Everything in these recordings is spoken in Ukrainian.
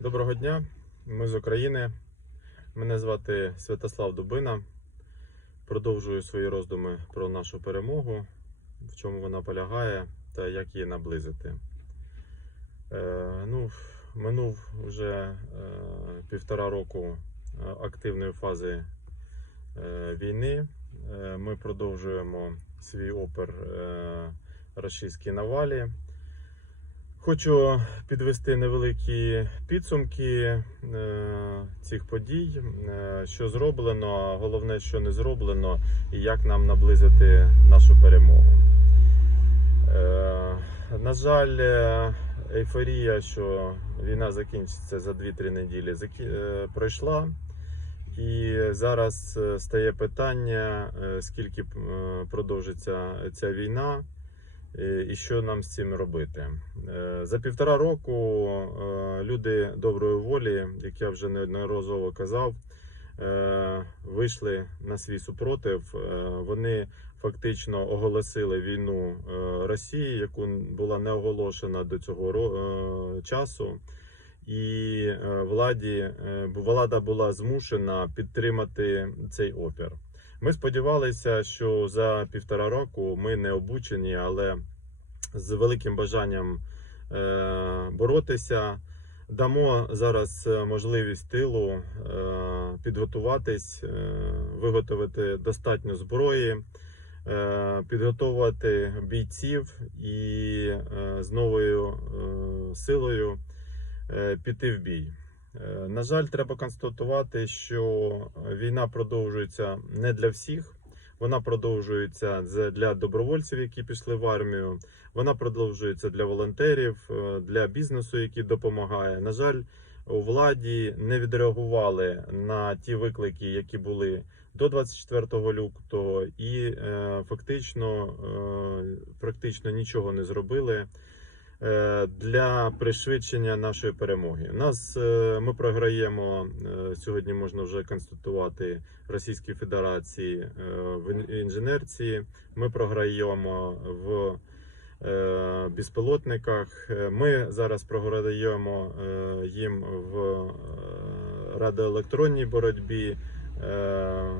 Доброго дня, ми з України. Мене звати Святослав Дубина. Продовжую свої роздуми про нашу перемогу, в чому вона полягає та як її наблизити. Е, ну, минув вже е, півтора року е, активної фази е, війни. Е, ми продовжуємо свій опер е, рашистській навалі. Хочу підвести невеликі підсумки е, цих подій, е, що зроблено, а головне, що не зроблено, і як нам наблизити нашу перемогу. Е, на жаль, ейфорія, що війна закінчиться за 2-3 неділі, пройшла. І зараз стає питання, скільки продовжиться ця війна. Е, І що нам з цим робити? Е, За півтора року е, люди доброї волі, як я вже неодноразово казав, вийшли на свій супротив. Вони фактично оголосили війну Росії, яку була не оголошена до цього часу. І владі влада була змушена підтримати цей опір. Ми сподівалися, що за півтора року ми не обучені, але з великим бажанням е, боротися. Дамо зараз е, можливість тилу е, підготуватись, виготовити достатньо зброї, підготувати бійців і з новою силою піти в бій. Е, На жаль, треба констатувати, що війна продовжується не для всіх. Вона продовжується для добровольців, які пішли в армію. Вона продовжується для волонтерів, е, для бізнесу, який допомагає. На жаль, у владі не відреагували на ті виклики, які були до 24 лютого, і е, фактично е, практично нічого не зробили е, для пришвидшення нашої перемоги. Нас е, ми програємо е, сьогодні. Можна вже констатувати Російській Федерації е, в інженерці. Ми програємо в е, безпілотниках. Е, Ми зараз програємо е, їм в е, радіоелектронній боротьбі, е,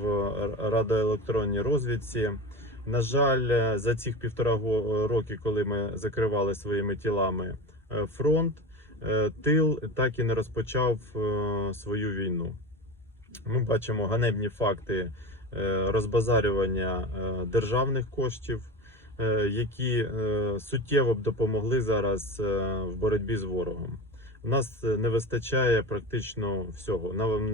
в радіоелектронній розвідці. На жаль, е, за цих півтора го- роки, коли ми закривали своїми тілами е, фронт, е, тил так і не розпочав е, свою війну. Ми бачимо ганебні факти е, розбазарювання е, державних коштів, е, які е, суттєво б допомогли зараз е, в боротьбі з ворогом. У нас е, не вистачає практично всього. Нам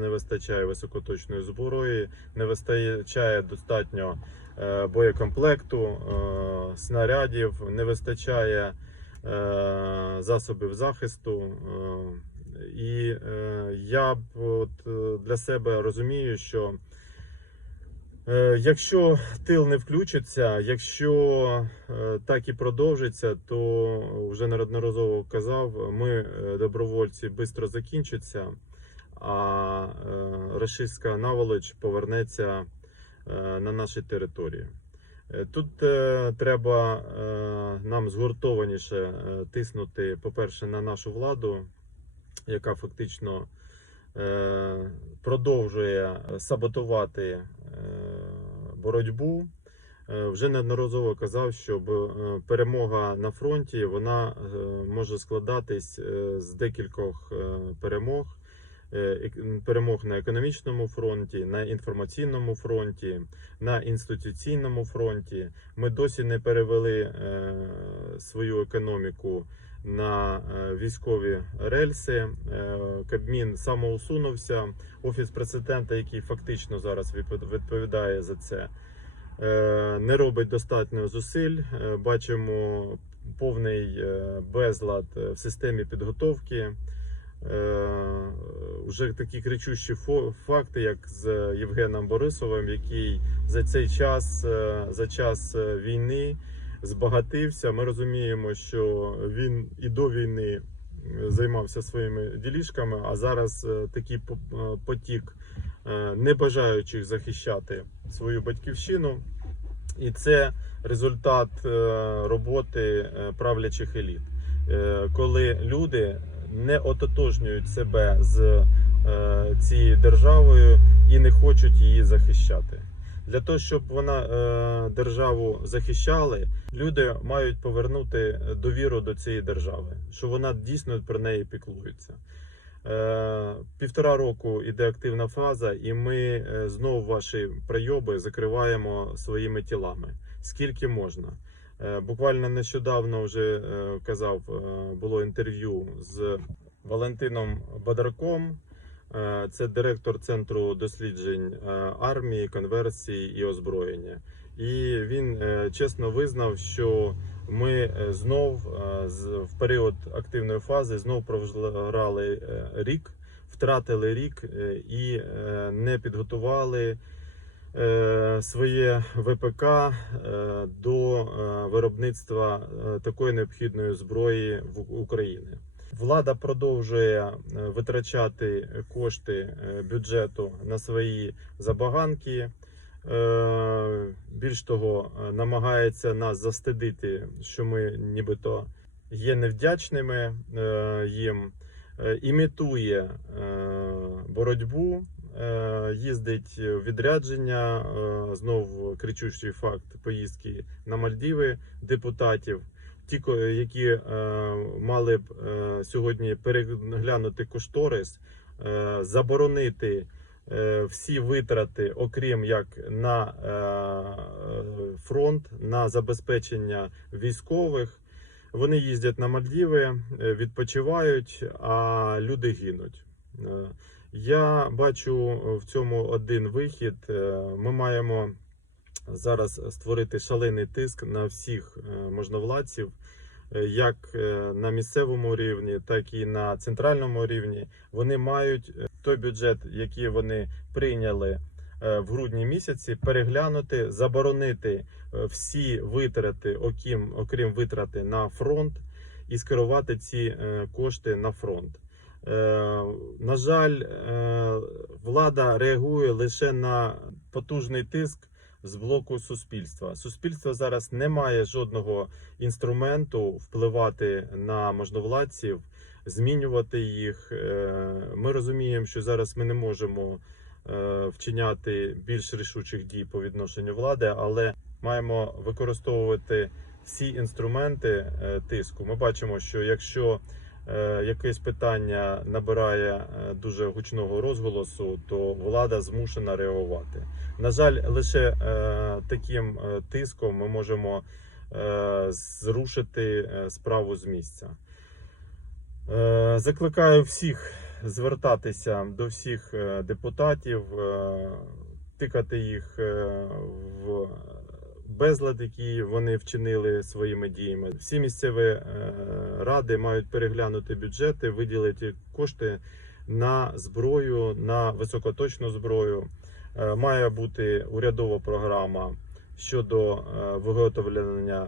не вистачає високоточної зброї, не вистачає достатньо е, боєкомплекту, е, снарядів, не вистачає е, засобів захисту. е, І е, я от е, для себе розумію, що е, якщо тил не включиться, якщо е, так і продовжиться, то вже неодноразово казав, ми е, добровольці швидко закінчаться, а е, рашистська наволоч повернеться е, на наші території. Е, Тут е, треба е, нам згуртованіше е, тиснути, по-перше, на нашу владу, яка фактично е, продовжує саботувати е, боротьбу. Е, Вже неодноразово казав, що е, перемога на фронті вона е, може складатись е, з декількох е, перемог. Е, Перемог на економічному фронті, на інформаційному фронті, на інституційному фронті. Ми досі не перевели е, свою економіку на е, військові рельси. Кабмін самоусунувся. Офіс президента, який фактично зараз відпо- відповідає за це, не робить достатньо зусиль. Бачимо повний безлад в системі підготовки. Е, Вже такі кричущі факти, як з Євгеном Борисовим, який за цей час, е, за час е, війни збагатився. Ми розуміємо, що він і до війни займався своїми ділішками, а зараз такий по- потік небажаючих захищати свою батьківщину. І це результат роботи правлячих еліт, коли люди не ототожнюють себе з е, цією державою і не хочуть її захищати. Для того, щоб вона е, державу захищали, люди мають повернути довіру до цієї держави, що вона дійсно про неї піклується. Е, півтора року іде активна фаза, і ми знову ваші прийоби закриваємо своїми тілами. Скільки можна? Е, Буквально нещодавно вже е, казав, е, було інтерв'ю з Валентином Бадраком. Це директор центру досліджень армії, конверсії і озброєння. І він чесно визнав, що ми знов в період активної фази знов програли рік, втратили рік і не підготували своє ВПК е, до е, виробництва е, такої необхідної зброї в Україні. Влада продовжує е, витрачати кошти е, бюджету на свої забаганки. Е, Більш того, е, намагається нас застидити, що ми нібито є невдячними е, їм, Е, імітує е, боротьбу, е, їздить в відрядження. е, Знов кричущий факт поїздки на Мальдіви депутатів. Ті, які е, мали б е, сьогодні переглянути кошторис, е, заборонити е, всі витрати, окрім як на е, фронт, на забезпечення військових. Вони їздять на Мальдіви, е, відпочивають, а люди гинуть. Е, Я бачу в цьому один вихід. Е, Ми маємо зараз створити шалений тиск на всіх е, можновладців, е, як е, на місцевому рівні, так і на центральному рівні. Вони мають е, той бюджет, який вони прийняли е, в грудні місяці, переглянути, заборонити е, всі витрати, окрім, окрім витрати на фронт, і скерувати ці е, кошти на фронт. Е, На жаль, е, влада реагує лише на потужний тиск з блоку суспільства. Суспільство зараз не має жодного інструменту впливати на можновладців, змінювати їх. Е, Ми розуміємо, що зараз ми не можемо вчиняти більш рішучих дій по відношенню влади, але маємо використовувати всі інструменти тиску. Ми бачимо, що якщо якесь питання набирає е, дуже гучного розголосу, то влада змушена реагувати. На жаль, лише е, таким е, тиском ми можемо е, зрушити е, справу з місця. Е, Закликаю всіх звертатися до всіх е, депутатів, е, тикати їх е, в безлад, який вони вчинили своїми діями. Всі місцеві е, ради мають переглянути бюджети, виділити кошти на зброю, на високоточну зброю. Е, Має бути урядова програма щодо е, виготовлення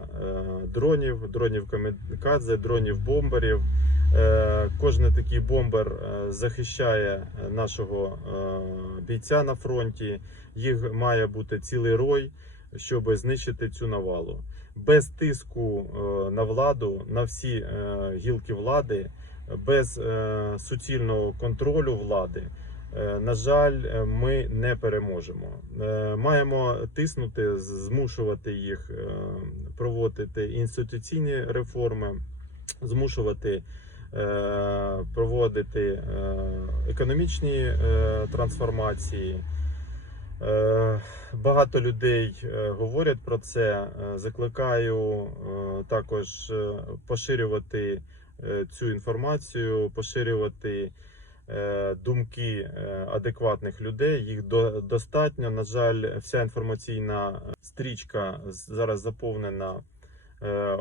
дронів, дронів камікадзе, дронів бомберів. Кожен такий бомбер захищає нашого бійця на фронті. Їх має бути цілий рой, щоб знищити цю навалу. Без тиску е, на владу, на всі е, гілки влади, без е, суцільного контролю влади. На жаль, ми не переможемо. Маємо тиснути, змушувати їх проводити інституційні реформи, змушувати проводити економічні трансформації. Е, Багато людей е, говорять про це. Е, Закликаю також поширювати цю інформацію, поширювати думки адекватних людей. Їх до- достатньо. На жаль, вся інформаційна стрічка зараз заповнена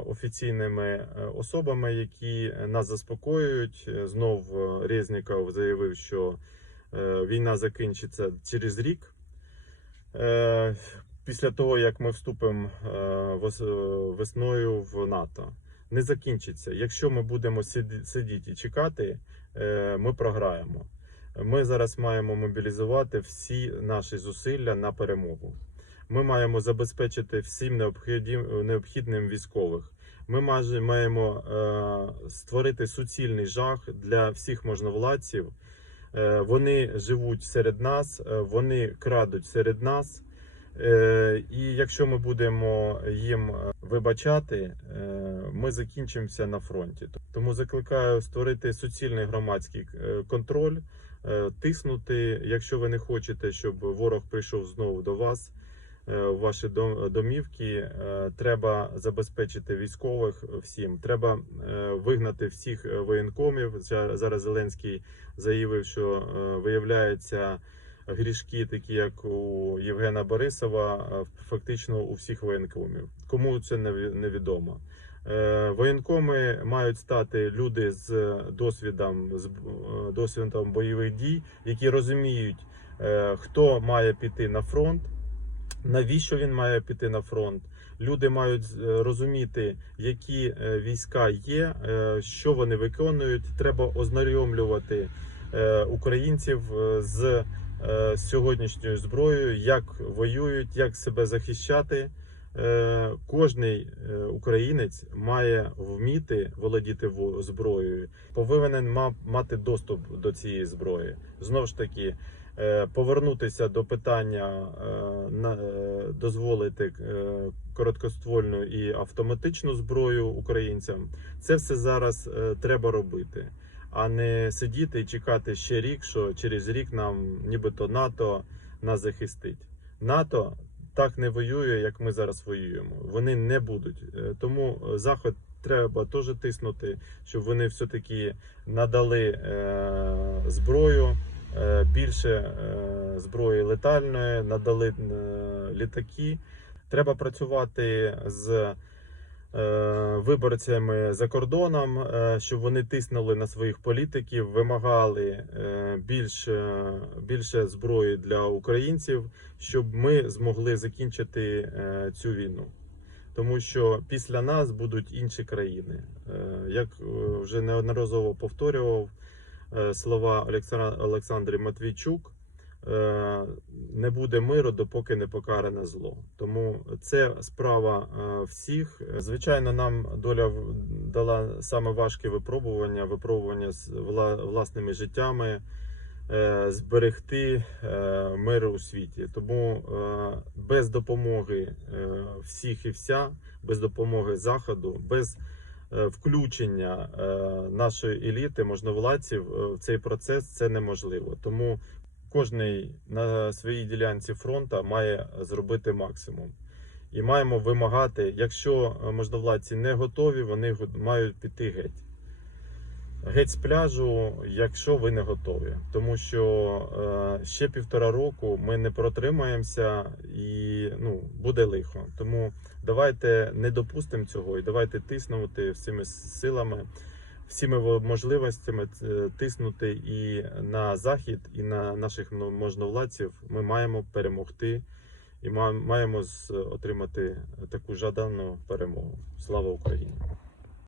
офіційними особами, які нас заспокоюють. Знов Резніков заявив, що війна закінчиться через рік. Е, Після того, як ми вступимо е, весною в НАТО, не закінчиться. Якщо ми будемо сидіти і чекати, е, ми програємо. Ми зараз маємо мобілізувати всі наші зусилля на перемогу. Ми маємо забезпечити всім необхідним, військових. Ми маємо е, створити суцільний жах для всіх можновладців. Е, вони живуть серед нас, е, вони крадуть серед нас. Е, і якщо ми будемо їм вибачати, ми закінчимося на фронті. Тому закликаю створити суцільний громадський контроль, тиснути, якщо ви не хочете, щоб ворог прийшов знову до вас. Е, в Ваші домівки Е, треба забезпечити військових всім. Треба е, вигнати всіх е, воєнкомів. Зараз Зеленський заявив, що е, виявляється грішки, такі як у Євгена Борисова, е, фактично у всіх воєнкомів. Кому це невідомо. Е, Воєнкоми мають стати люди з досвідом з е, досвідом бойових дій, які розуміють, е, хто має піти на фронт, навіщо він має піти на фронт. Люди мають е, розуміти, які е, війська є, е, що вони виконують. Треба ознайомлювати українців з сьогоднішньою зброєю, як воюють, як себе захищати. Кожний українець має вміти володіти зброєю, повинен ма- мати доступ до цієї зброї. Знову ж таки, повернутися до питання дозволити е, короткоствольну і автоматичну зброю українцям. Це все зараз е, треба робити, а не сидіти і чекати ще рік, що через рік нам нібито НАТО нас захистить. НАТО так не воює, як ми зараз воюємо. Вони не будуть. Е, Тому заход треба теж тиснути, щоб вони все-таки надали е, зброю. Більше зброї летальної, надали літаки. Треба працювати з е, виборцями за кордоном, е, щоб вони тиснули на своїх політиків, вимагали е, більше, більше зброї для українців, щоб ми змогли закінчити цю війну. Тому що після нас будуть інші країни. Як вже неодноразово повторював слова Олександра Матвійчук, не буде миру, допоки не покаране зло. Тому це справа е, всіх. Звичайно, нам доля дала саме важке випробування, випробування з власними життями. е, Зберегти е, мир у світі, тому е, без допомоги е, всіх і вся, без допомоги заходу, без е, включення е, нашої еліти, можновладців е, в цей процес це неможливо. Тому кожний на своїй ділянці фронту має зробити максимум. І маємо вимагати, якщо е, можновладці не готові, вони мають піти геть. Геть з пляжу, якщо ви не готові. Тому що е, ще півтора року ми не протримаємося і ну, буде лихо. Тому давайте не допустимо цього і давайте тиснути всіми силами, всіми во- можливостями е, тиснути і на захід, і на наших можновладців. Ми маємо перемогти і ма- маємо отримати таку жадану перемогу. Слава Україні!